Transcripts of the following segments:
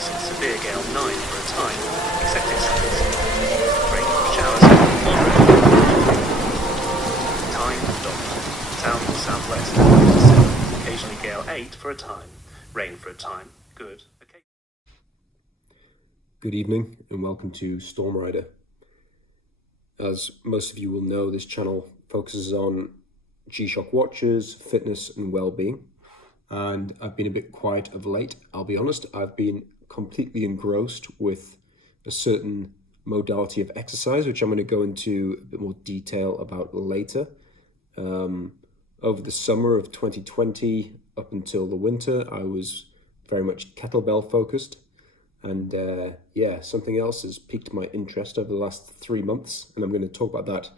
breeze, severe gale 9 for a time, except it's rain showers moderate. Time dot. Sound southwest, occasionally gale 8 for a time, rain for a time, good. Okay. Good evening and welcome to StormRider. As most of you will know, this channel focuses on G-Shock watches, fitness and well-being. And I've been a bit quiet of late, I'll be honest. I've been completely engrossed with a certain modality of exercise, which I'm going to go into a bit more detail about later. Over the summer of 2020 up until the winter, I was very much kettlebell focused. And yeah, something else has piqued my interest over the last 3 months, and I'm going to talk about that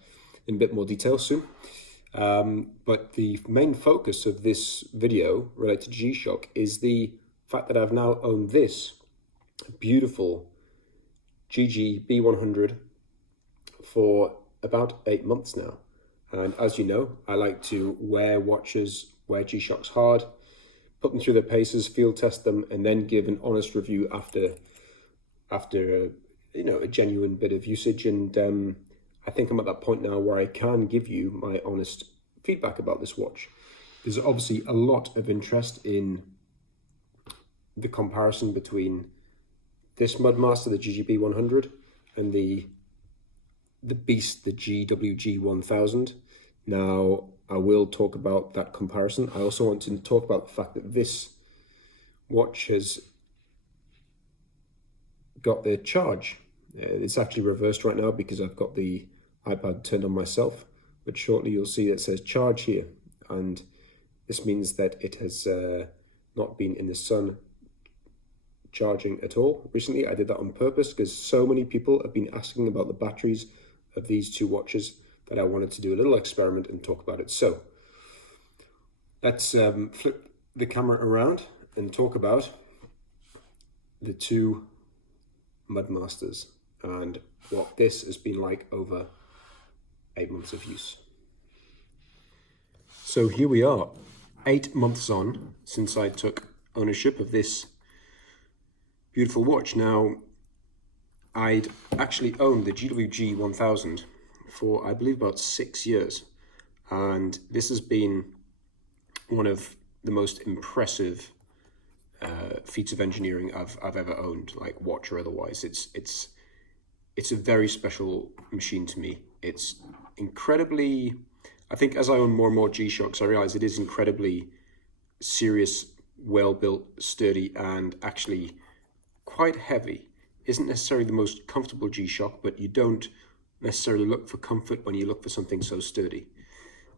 in a bit more detail soon. But the main focus of this video related to G-Shock is the fact that I've now owned this beautiful GG B100 for about 8 months now. And as you know, I like to wear watches, wear G-Shocks hard, put them through their paces, field test them, and then give an honest review after a genuine bit of usage. And I think I'm at that point now where I can give you my honest feedback about this watch. There's obviously a lot of interest in the comparison between this Mudmaster, the GG B100, and the beast, the GWG-1000. Now, I will talk about that comparison. I also want to talk about the fact that this watch has got the charge. It's actually reversed right now because I've got the iPad turned on myself, but shortly you'll see that it says charge here, and this means that it has not been in the sun charging at all recently. I did that on purpose because so many people have been asking about the batteries of these two watches that I wanted to do a little experiment and talk about it. So let's flip the camera around and talk about the two Mudmasters and what this has been like over 8 months of use. So here we are, 8 months on since I took ownership of this beautiful watch. Now, I'd actually owned the GWG-1000 for, I believe, about 6 years. And this has been one of the most impressive feats of engineering I've ever owned, like watch or otherwise. It's a very special machine to me. It's incredibly, I think as I own more and more G-Shocks, I realize it is incredibly serious, well-built, sturdy, and actually quite heavy. Isn't necessarily the most comfortable G-Shock, but you don't necessarily look for comfort when you look for something so sturdy.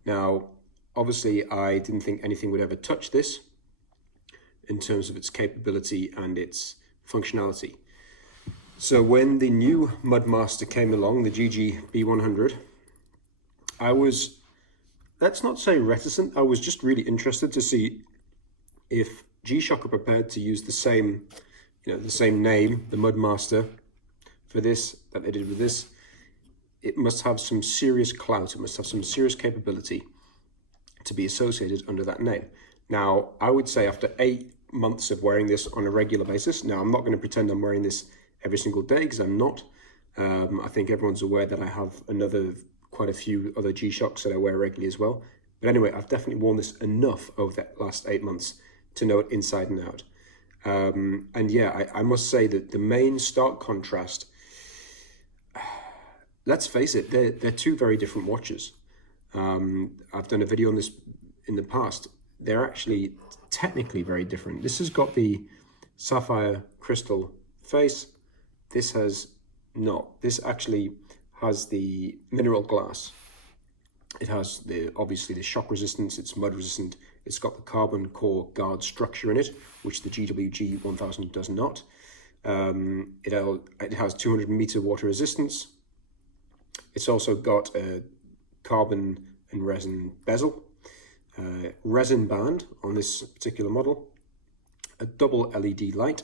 Now, obviously, I didn't think anything would ever touch this in terms of its capability and its functionality. So when the new Mudmaster came along, the GG B100, I was, let's not say reticent, I was just really interested to see if G-Shock are prepared to use the same name, the Mudmaster, for this that they did with this. It must have some serious clout, it must have some serious capability to be associated under that name. Now, I would say after 8 months of wearing this on a regular basis, now I'm not going to pretend I'm wearing this every single day because I'm not. I think everyone's aware that I have quite a few other G-Shocks that I wear regularly as well. But anyway, I've definitely worn this enough over the last 8 months to know it inside and out. And yeah, I must say that the main stark contrast, let's face it, they're two very different watches. I've done a video on this in the past. They're actually technically very different. This has got the sapphire crystal face. This has not. This actually has the mineral glass. It has obviously the shock resistance, it's mud resistant, it's got the carbon core guard structure in it, which the GWG-1000 does not. It has 200 meter water resistance. It's also got a carbon and resin bezel, resin band on this particular model, a double LED light,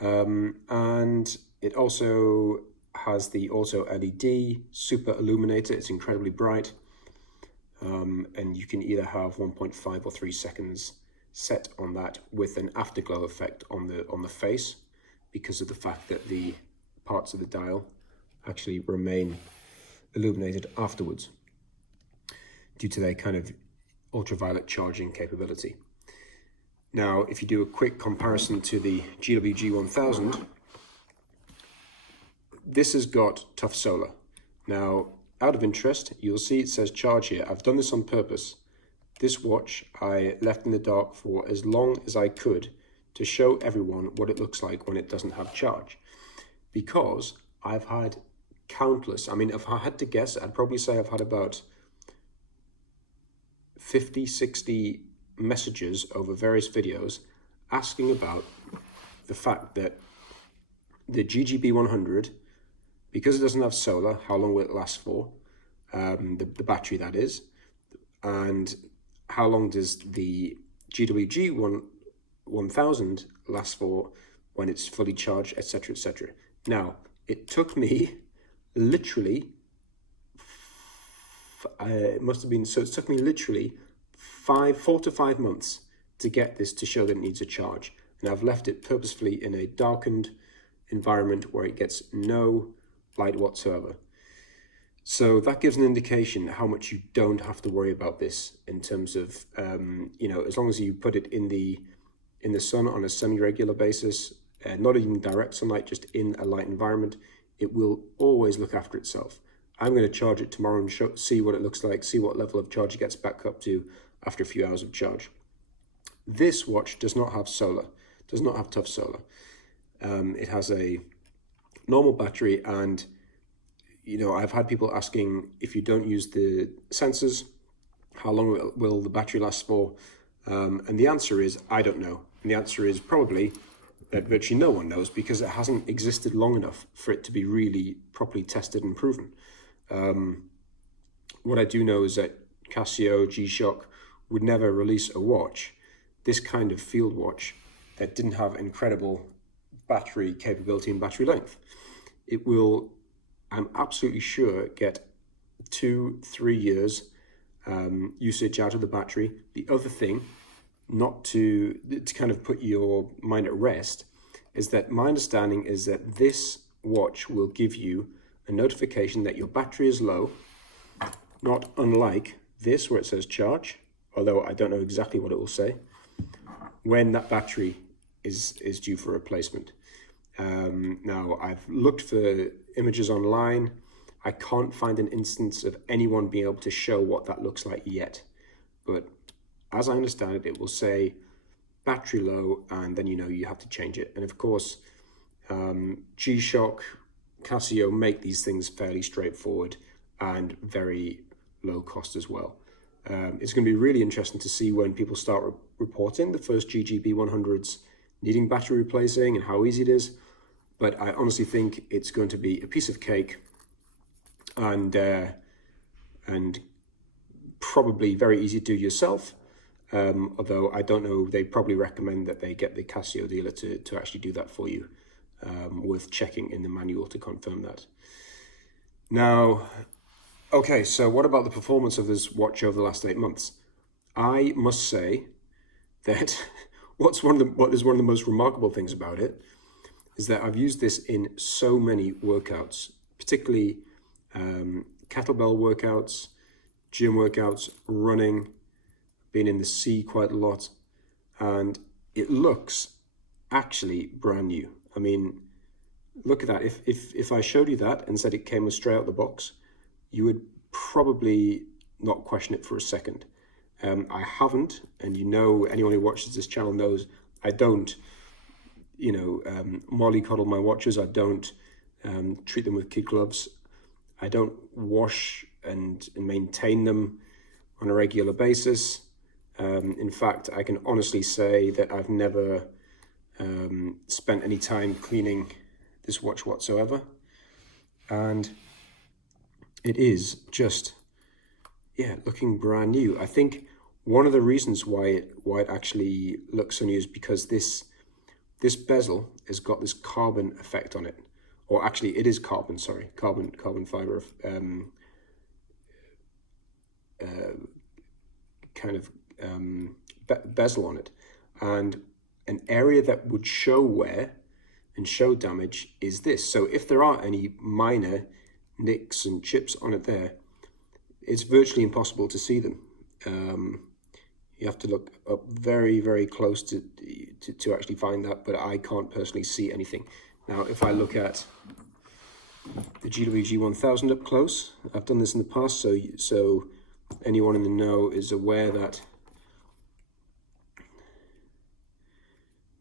and it also has the auto LED super illuminator. It's incredibly bright, and you can either have 1.5 or 3 seconds set on that with an afterglow effect on the face, because of the fact that the parts of the dial actually remain illuminated afterwards due to their kind of ultraviolet charging capability. Now, if you do a quick comparison to the GWG-1000, this has got tough solar. Now, out of interest, you'll see it says charge here. I've done this on purpose. This watch I left in the dark for as long as I could to show everyone what it looks like when it doesn't have charge. Because I've had countless, I mean, if I had to guess, I'd probably say I've had about 50, 60 messages over various videos asking about the fact that the GGB100, because it doesn't have solar, how long will it last for? The battery, that is. And how long does the GWG-1000 last for when it's fully charged, etc., etc. Now, it took me literally, it must have been, so it took me literally 4 to 5 months to get this to show that it needs a charge. And I've left it purposefully in a darkened environment where it gets no light whatsoever. So that gives an indication how much you don't have to worry about this in terms of, you know, as long as you put it in the sun on a semi-regular basis, not even direct sunlight, just in a light environment, it will always look after itself. I'm going to charge it tomorrow and see what it looks like, see what level of charge it gets back up to after a few hours of charge. This watch does not have solar, does not have tough solar. It has a normal battery, and you know, I've had people asking, if you don't use the sensors, how long will the battery last for? And the answer is, I don't know. And the answer is probably that virtually no one knows, because it hasn't existed long enough for it to be really properly tested and proven. What I do know is that Casio, G-Shock would never release a watch, this kind of field watch, that didn't have incredible battery capability and battery length. It will, I'm absolutely sure, get 2-3 years usage out of the battery. The other thing, not to kind of put your mind at rest, is that my understanding is that this watch will give you a notification that your battery is low, not unlike this where it says charge, although I don't know exactly what it will say, when that battery is due for replacement. Now, I've looked for images online. I can't find an instance of anyone being able to show what that looks like yet. But as I understand it, it will say battery low, and then you know you have to change it. And of course, G-Shock, Casio make these things fairly straightforward and very low cost as well. It's going to be really interesting to see when people start reporting the first GGB100s needing battery replacing and how easy it is. But I honestly think it's going to be a piece of cake, and probably very easy to do yourself. Although I don't know, they probably recommend that they get the Casio dealer to actually do that for you. Worth checking in the manual to confirm that. Now, okay, so what about the performance of this watch over the last 8 months? I must say that what is one of the most remarkable things about it is that I've used this in so many workouts, particularly kettlebell workouts, gym workouts, running, been in the sea quite a lot, and it looks actually brand new. I mean, look at that. If I showed you that and said it came straight out the box, you would probably not question it for a second. I haven't, and you know, anyone who watches this channel knows I don't, you know, mollycoddle my watches. I don't treat them with kid gloves. I don't wash and maintain them on a regular basis. In fact, I can honestly say that I've never spent any time cleaning this watch whatsoever, and it is just, yeah, looking brand new. I think one of the reasons why it actually looks so new is because this bezel has got this carbon effect on it, or actually it is carbon, sorry, carbon fiber kind of bezel on it. and an area that would show wear and show damage is this. So if there are any minor nicks and chips on it there, it's virtually impossible to see them. You have to look up very, very close to actually find that, but I can't personally see anything. Now, if I look at the GWG-1000 up close, I've done this in the past, so anyone in the know is aware that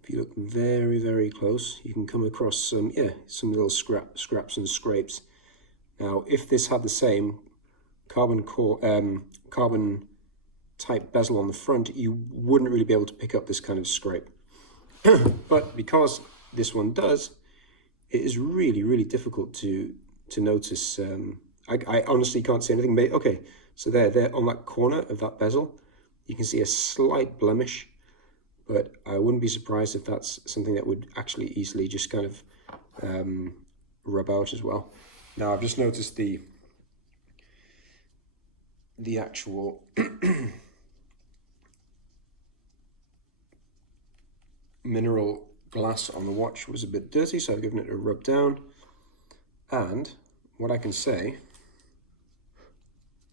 if you look very, very close, you can come across some little scraps and scrapes. Now, if this had the same carbon type bezel on the front, you wouldn't really be able to pick up this kind of scrape. But because this one does, it is really, really difficult to notice. I honestly can't see anything. Okay, so there on that corner of that bezel, you can see a slight blemish, but I wouldn't be surprised if that's something that would actually easily just kind of rub out as well. Now, I've just noticed the actual mineral glass on the watch was a bit dirty, so I've given it a rub down. And what I can say,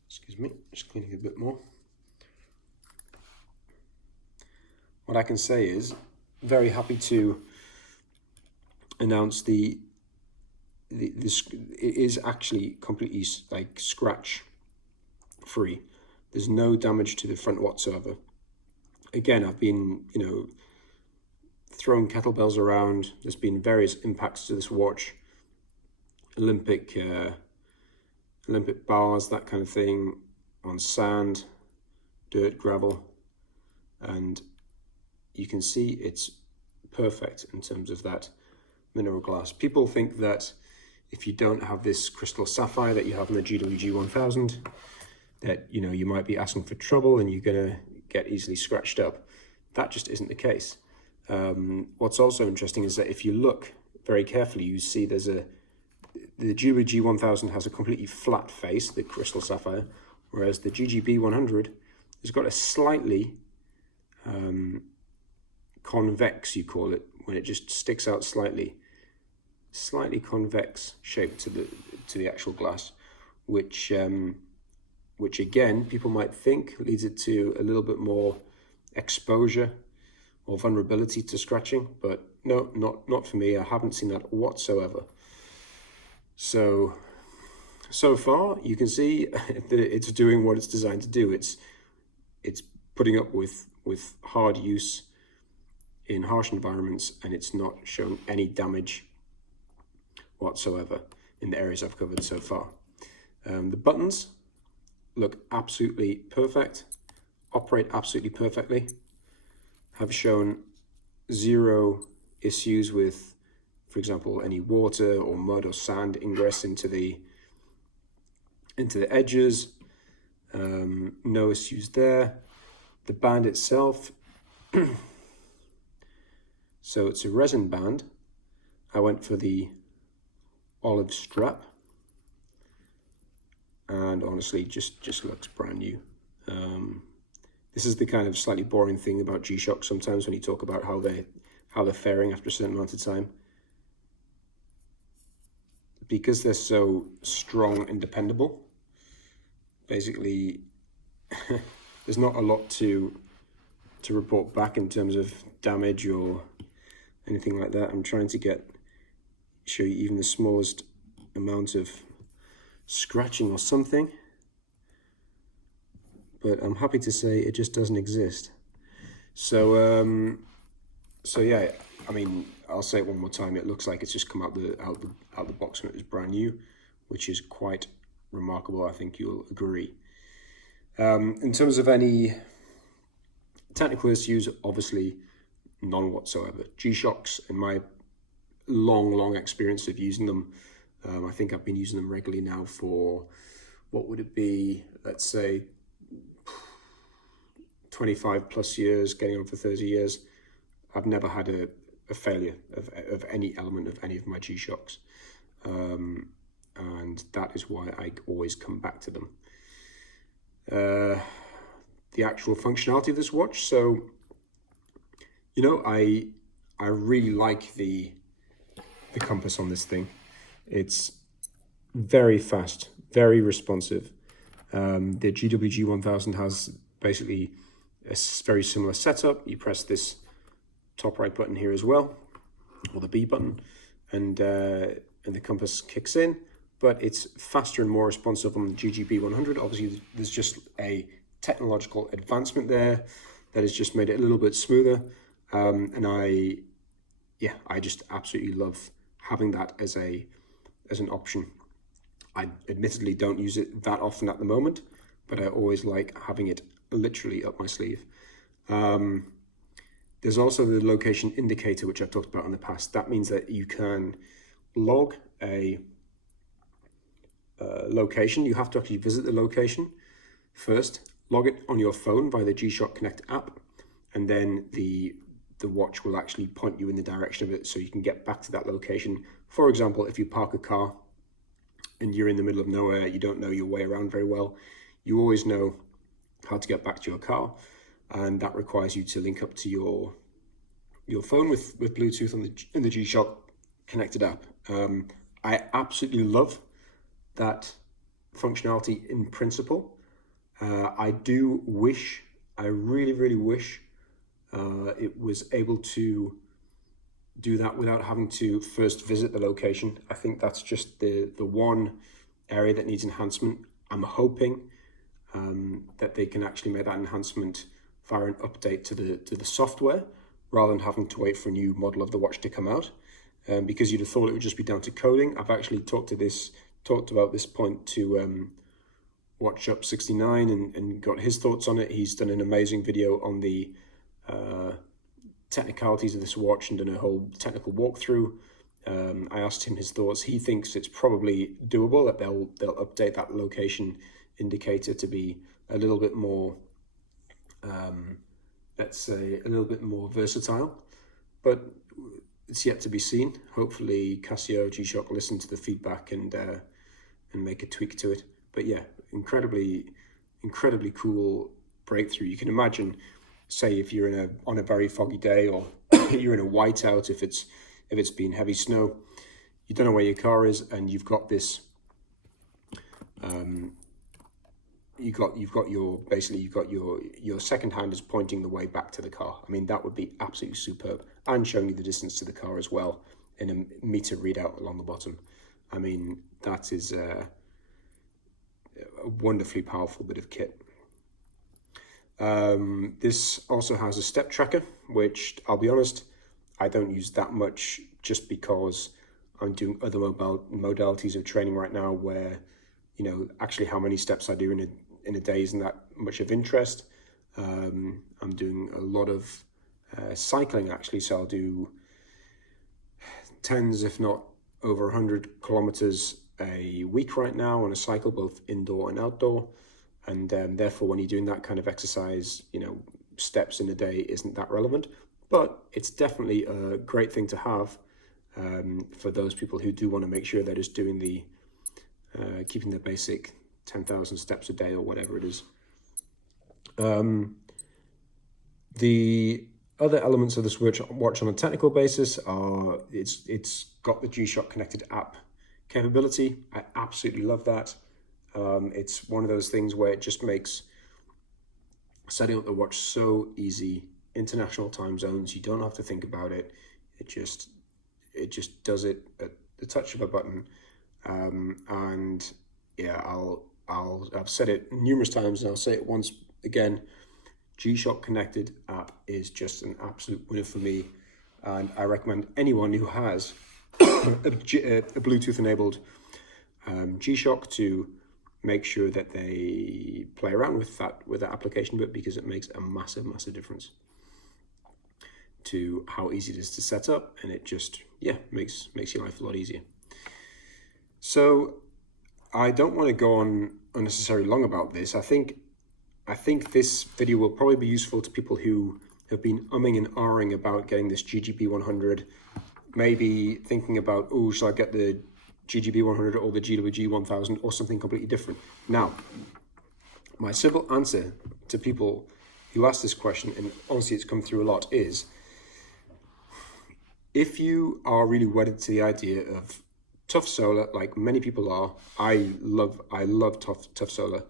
excuse me, just cleaning a bit more. What I can say is, very happy to announce it is actually completely like scratch free. There's no damage to the front whatsoever. Again, I've been, throwing kettlebells around. There's been various impacts to this watch, Olympic bars, that kind of thing, on sand, dirt, gravel, and you can see it's perfect in terms of that mineral glass. People think that if you don't have this crystal sapphire that you have in the GWG-1000, that you might be asking for trouble and you're gonna get easily scratched up. That just isn't the case. What's also interesting is that if you look very carefully, you see the GWG-1000 has a completely flat face, the crystal sapphire, whereas the GGB100 has got a slightly convex, you call it, when it just sticks out slightly convex shape to the actual glass, which again, people might think leads it to a little bit more exposure or vulnerability to scratching, but no, not for me. I haven't seen that whatsoever. So far, you can see that it's doing what it's designed to do. It's putting up with hard use in harsh environments, and it's not shown any damage whatsoever in the areas I've covered so far. The buttons look absolutely perfect, operate absolutely perfectly, have shown zero issues with, for example, any water or mud or sand ingress into the edges. No issues there. The band itself, so it's a resin band. I went for the olive strap, and honestly just looks brand new. This is the kind of slightly boring thing about G-Shock sometimes when you talk about how they're faring after a certain amount of time. Because they're so strong and dependable, basically there's not a lot to report back in terms of damage or anything like that. I'm trying to show you even the smallest amount of scratching or something, but I'm happy to say it just doesn't exist. So yeah, I mean, I'll say it one more time. It looks like it's just come out the box and it was brand new, which is quite remarkable. I think you'll agree. In terms of any technical issues, obviously none whatsoever. G-Shocks, in my long experience of using them, I think I've been using them regularly now for, what would it be, let's say 25 plus years, getting on for 30 years. I've never had a failure of any element of any of my G-Shocks, and that is why I always come back to them. The actual functionality of this watch, so You know, I really like the compass on this thing. It's very fast, very responsive. The GWG-1000 has basically a very similar setup. You press this top right button here as well, or the B button, and the compass kicks in. But it's faster and more responsive on the GG B100. Obviously, there's just a technological advancement there that has just made it a little bit smoother. And I just absolutely love having that as an option. I admittedly don't use it that often at the moment, but I always like having it literally up my sleeve. There's also the location indicator, which I've talked about in the past. That means that you can log a location. You have to actually visit the location first, log it on your phone by the G-Shock Connect app, and then the watch will actually point you in the direction of it so you can get back to that location. For example, if you park a car and you're in the middle of nowhere, you don't know your way around very well, you always know how to get back to your car, and that requires you to link up to your phone with Bluetooth in the G-Shock connected app. I absolutely love that functionality in principle. I really wish it was able to do that without having to first visit the location. I think that's just the one area that needs enhancement. I'm hoping that they can actually make that enhancement via an update to the software, rather than having to wait for a new model of the watch to come out. Because you'd have thought it would just be down to coding. I've actually talked about this point to WatchUp69 and got his thoughts on it. He's done an amazing video on the technicalities of this watch and done a whole technical walkthrough. I asked him his thoughts. He thinks it's probably doable, that they'll update that location indicator to be a little bit more, let's say, a little bit more versatile, but it's yet to be seen. Hopefully Casio, G-Shock listen to the feedback and make a tweak to it. But yeah, incredibly cool breakthrough. You can imagine, say, if you're on a very foggy day, or you're in a whiteout, if it's been heavy snow, you don't know where your car is, and you've got this you've got your second hand is pointing the way back to the car. I mean, that would be absolutely superb, and showing you the distance to the car as well in a meter readout along the bottom. I mean, that is a wonderfully powerful bit of kit. This also has a step tracker, which I'll be honest, I don't use that much, just because I'm doing other modalities of training right now where, you know, actually how many steps I do in a day isn't that much of interest. I'm doing a lot of cycling actually, so I'll do tens, if not over 100 kilometers a week right now on a cycle, both indoor and outdoor. And therefore, when you're doing that kind of exercise, you know, steps in a day isn't that relevant, but it's definitely a great thing to have for those people who do want to make sure they're just doing the keeping the basic 10,000 steps a day or whatever it is. The other elements of this watch on a technical basis are it's got the G-Shock connected app capability. I absolutely love that. It's one of those things where it just makes setting up the watch so easy. International time zones, you don't have to think about it. It just does it at the touch of a button. And yeah, I've said it numerous times and I'll say it once again. G-Shock connected app is just an absolute winner for me, and I recommend anyone who has a Bluetooth enabled G-Shock to make sure that they play around with that application bit, because it makes a massive difference to how easy it is to set up, and it just makes your life a lot easier. So I don't want to go on unnecessarily long about this. I think this video will probably be useful to people who have been umming and ahhing about getting this GGB100, maybe thinking about, oh, shall I get the GGB100 or the GWG-1000 or something completely different. Now, my simple answer to people who ask this question, and honestly it's come through a lot, is if you are really wedded to the idea of tough solar, like many people are, I love tough solar.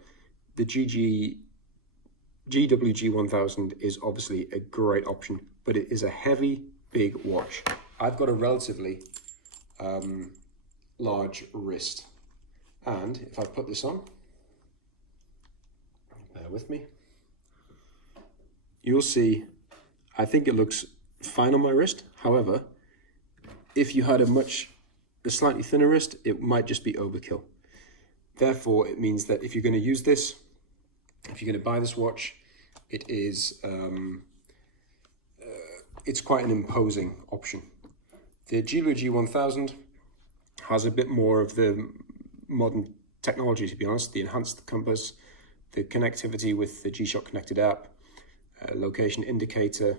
The GWG-1000 is obviously a great option, but it is a heavy, big watch. I've got a relatively large wrist, and if I put this on, bear with me, you'll see, I think it looks fine on my wrist. However, if you had a slightly thinner wrist, it might just be overkill. Therefore, it means that if you're going to use this, if you're going to buy this watch, it is it's quite an imposing option. The GWG-1000 has a bit more of the modern technology, to be honest, the enhanced compass, the connectivity with the G-Shock connected app, location indicator,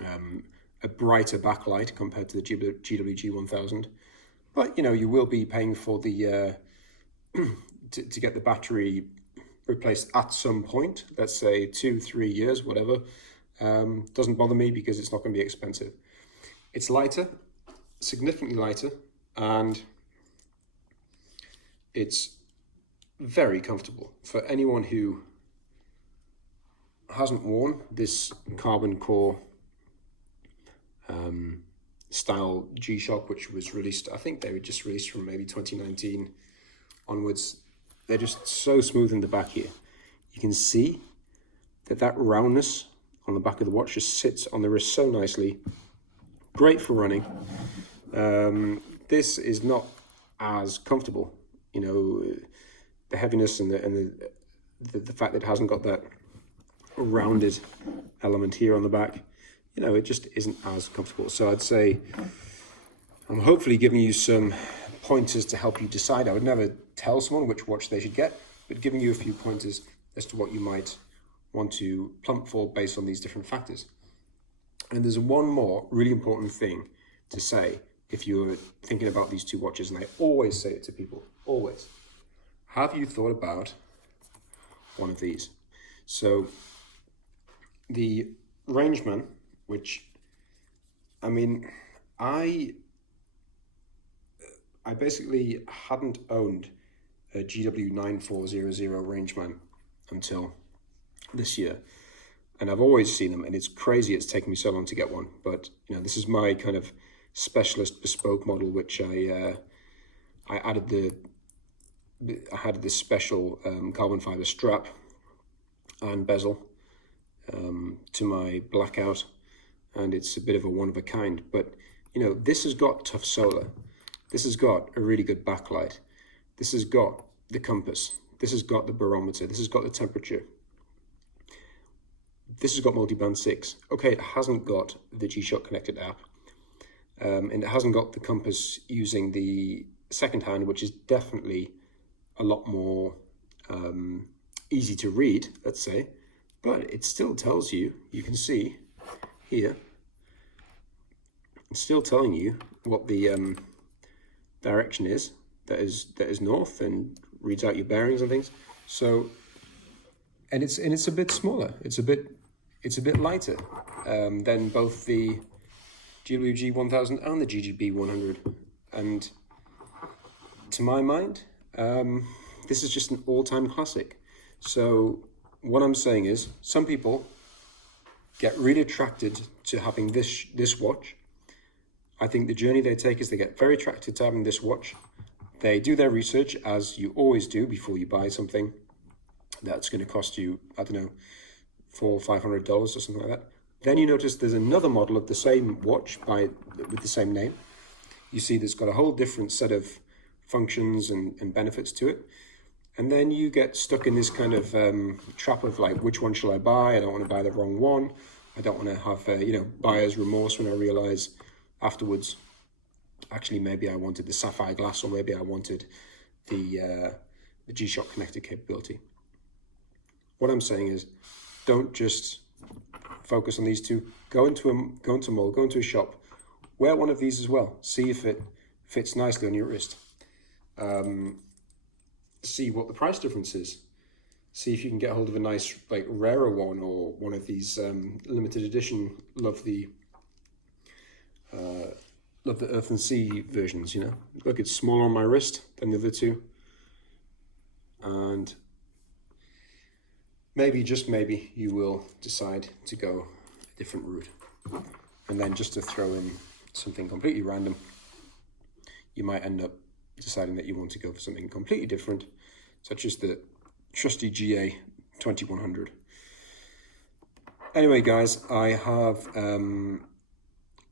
a brighter backlight compared to the GWG-1000. But, you know, you will be paying for the to get the battery replaced at some point, let's say 2-3 years, whatever. Doesn't bother me because it's not going to be expensive. It's lighter, significantly lighter, and it's very comfortable. For anyone who hasn't worn this carbon core style G-Shock, which was released, I think they were just released from maybe 2019 onwards, they're just so smooth in the back here. You can see that roundness on the back of the watch just sits on the wrist so nicely. Great for running. This is not as comfortable, you know, the heaviness and the fact that it hasn't got that rounded element here on the back, you know, it just isn't as comfortable. So I'd say I'm hopefully giving you some pointers to help you decide. I would never tell someone which watch they should get, but giving you a few pointers as to what you might want to plump for based on these different factors. And there's one more really important thing to say if you're thinking about these two watches, and I always say it to people, always. Have you thought about one of these? So the Rangeman, which, I mean, I basically hadn't owned a GW-9400 Rangeman until this year, and I've always seen them, and it's crazy it's taken me so long to get one. But you know, this is my kind of specialist bespoke model, which I added this special carbon fiber strap and bezel to my Blackout, and it's a bit of a one of a kind. But you know, this has got tough solar, this has got a really good backlight, this has got the compass, this has got the barometer, this has got the temperature, this has got multi-band 6. Okay, it hasn't got the G-Shock connected app, and it hasn't got the compass using the second hand, which is definitely a lot more easy to read, let's say, but it still tells you, you can see here, it's still telling you what the direction is, that is north, and reads out your bearings and things. So, and it's a bit smaller, it's a bit lighter than both the GWG-1000 and the GGB100, and to my mind, this is just an all-time classic. So what I'm saying is, some people get really attracted to having this watch. I think the journey they take is they get very attracted to having this watch. They do their research, as you always do before you buy something that's going to cost you, I don't know, $400 or $500 or something like that. Then you notice there's another model of the same watch with the same name. You see there's got a whole different set of functions and benefits to it. And then you get stuck in this kind of trap of like, which one shall I buy? I don't want to buy the wrong one. I don't want to have buyer's remorse when I realize afterwards, actually maybe I wanted the sapphire glass, or maybe I wanted the G-Shock connected capability. What I'm saying is, don't just focus on these two. Go into a mall, go into a shop, wear one of these as well. See if it fits nicely on your wrist. See what the price difference is. See if you can get hold of a nice, like, rarer one, or one of these limited edition lovely Love the Earth and Sea versions, you know. Look, it's smaller on my wrist than the other two. And maybe, just maybe, you will decide to go a different route. And then just to throw in something completely random, you might end up deciding that you want to go for something completely different, such as the trusty GA-2100. Anyway, guys, I have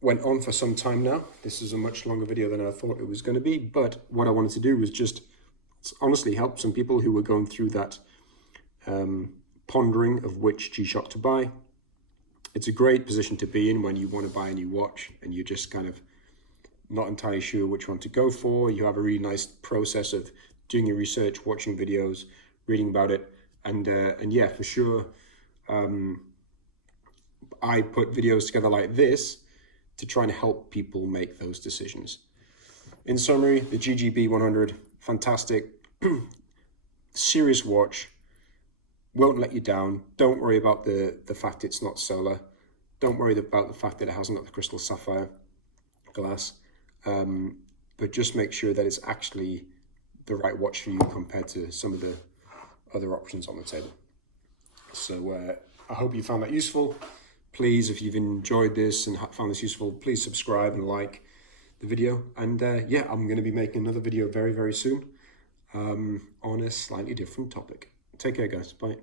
went on for some time now. This is a much longer video than I thought it was going to be, but what I wanted to do was just honestly help some people who were going through that pondering of which G-Shock to buy. It's a great position to be in when you want to buy a new watch and you're just kind of not entirely sure which one to go for. You have a really nice process of doing your research, watching videos, reading about it, and yeah, for sure, I put videos together like this to try and help people make those decisions. In summary, the GG B100, fantastic, serious watch, won't let you down. Don't worry about the fact it's not solar. Don't worry about the fact that it hasn't got the crystal sapphire glass. But just make sure that it's actually the right watch for you compared to some of the other options on the table. So I hope you found that useful. Please, if you've enjoyed this and found this useful, please subscribe and like the video. And yeah, I'm going to be making another video very, very soon on a slightly different topic. Take care, guys. Bye.